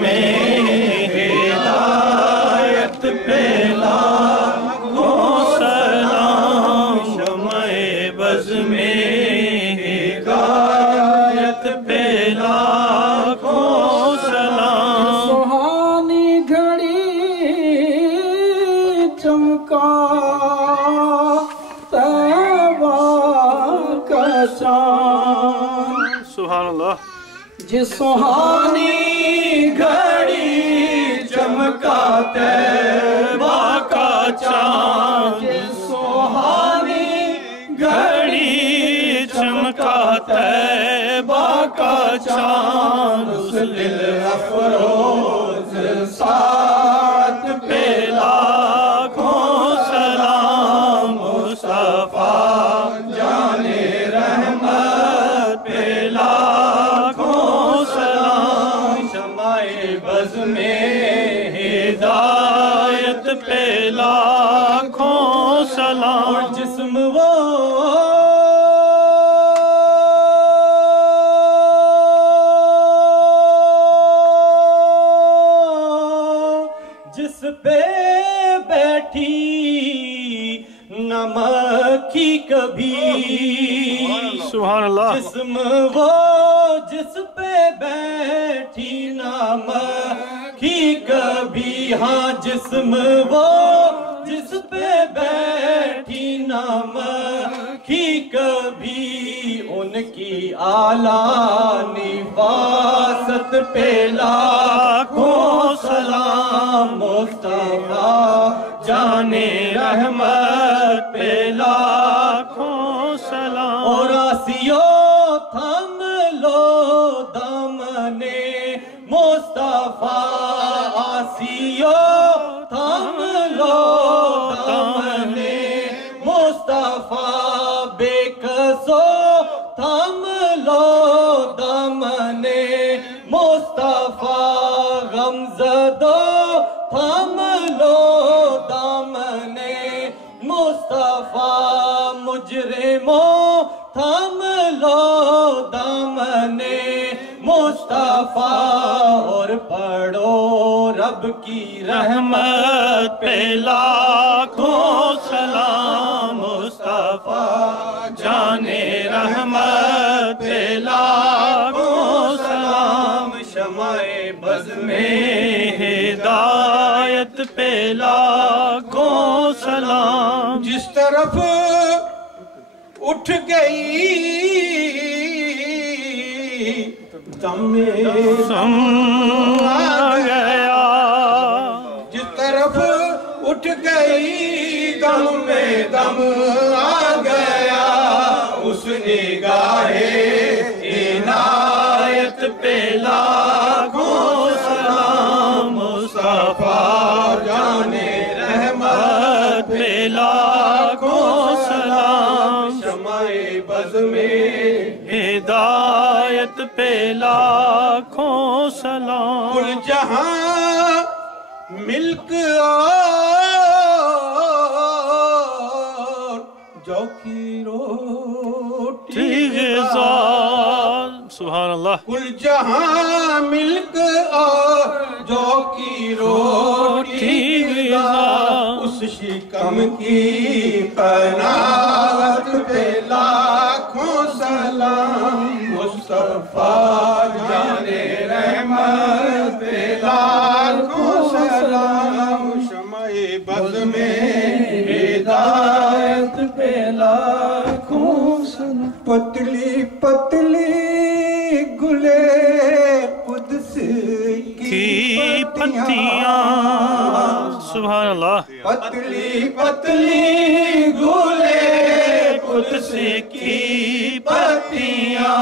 میں ہدایت پہ لاکھوں سلام شمع بز میں ہدایت پہ لاکھوں سلام سہانی گھڑی چمکا طیبہ کا چاند سبحان اللہ جس سہانی گھڑی چمکا طیبہ کا چاند جس سہانی گھڑی چمکا طیبہ کا چاند اس دل افروز ساتھ پہ لاکھوں سلام مصطفیٰ جان رحمت پہ لاکھوں سلام شمع بز میں ہدایت پہ لاکھوں سلام جسم وہ جس پہ بیٹھی نہ مکھی کبھی سبحان اللہ جسم وہ جس پہ بیٹھی نہ مکھی کبھی ہاں جسم وہ جس پہ بیٹھی نہ مکھی کبھی ان کی اعلیٰ نفاست پہ لاکھوں سلام مصطفیٰ جان رحمت پہ لاکھوں سلام اور آسیو تھم لو دامنے مصطفیٰ آسیو تھم لو دامنے مصطفیٰ بے قصو تھم لو دامنے مصطفیٰ غمزدو تھم لو دامنے مصطفیٰ مجرموں تھم لو دامنے مصطفیٰ اور پڑھو رب کی رحمت پہ لاکھوں سلام مصطفیٰ جان رحمت پہ لاکھوں سلام شمع بز میں ہدایت پہ لاکھوں سلام جس طرف اٹھ گئی دم سم آ گیا جس طرف اٹھ گئی دم میں دم آ گیا اس نگاہ عنایت پہ لاکھوں سلام مصطفیٰ جان رحمت پہ لاکھوں سلام شمع بز میں ہدایت پہ لاکھوں سلام کل جہاں ملک اور جو کی روٹی غذا سبحان اللہ کل جہاں ملک اور جو کی روٹی غذا اس شکم کی قناعت پہ لاکھوں سلام مصطفیٰ جان رحمت پہ لاکھوں سلام شمع بز میں ہدایت پہ لاکھوں سلام پتلی پتلی گلے قدس کی پتیاں سبحان اللہ پتلی پتلی گلے قدس کی پتیاں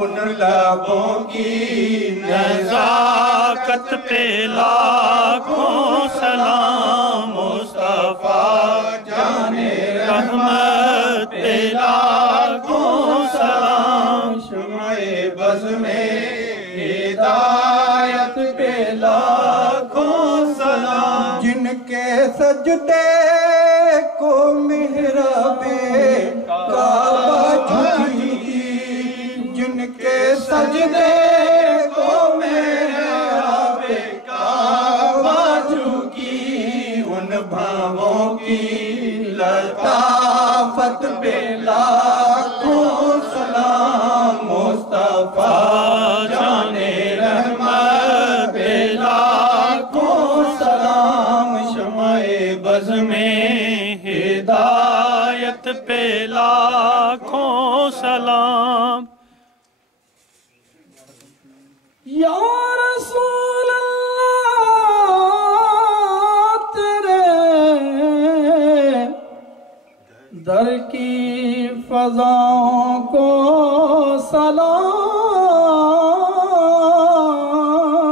ان لبوں کی نزاکت پہ لاکھوں سلام مصطفیٰ جان رحمت پہ لاکھوں سلام شمع بز میں ہدایت پہ لاکھوں سلام جن کے سجدے کو محراب کعبہ جھکی جن کے سجدے کو محراب محبت پہ لاکھوں سلام مصطفیٰ جان رحمت پہ لاکھوں سلام شمع بز میں ہدایت پہ لاکھوں سلام یا رسول اللہ تیرے در کی فضاؤں کو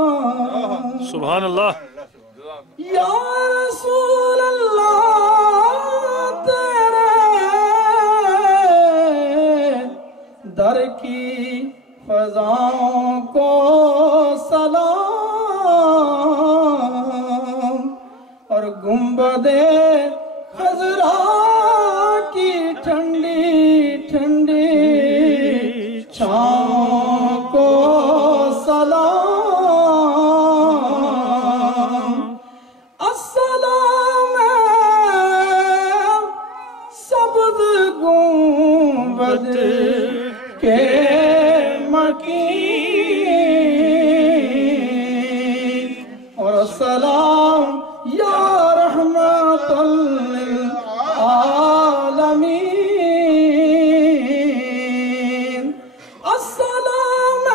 سلام سبحان اللہ یا رسول اللہ تیرے در کی فضاؤں کو سلام اور گنبد خضرا کی ٹھنڈی ٹھنڈی چھاؤں کو سلام السلام سبز گنبد کے مکین اور السلام یا رحمت للعالمین السلام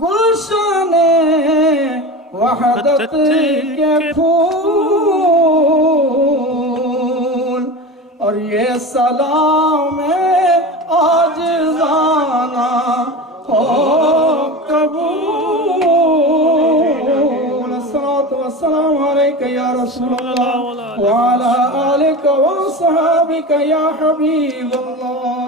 گلشن وحدت کے پھول اور یہ سلام عاجزانہ ہو قبول الصلاة والسلام علیکہ یا رسول اللہ وعلا آلکہ وصحابکہ یا حبیب اللہ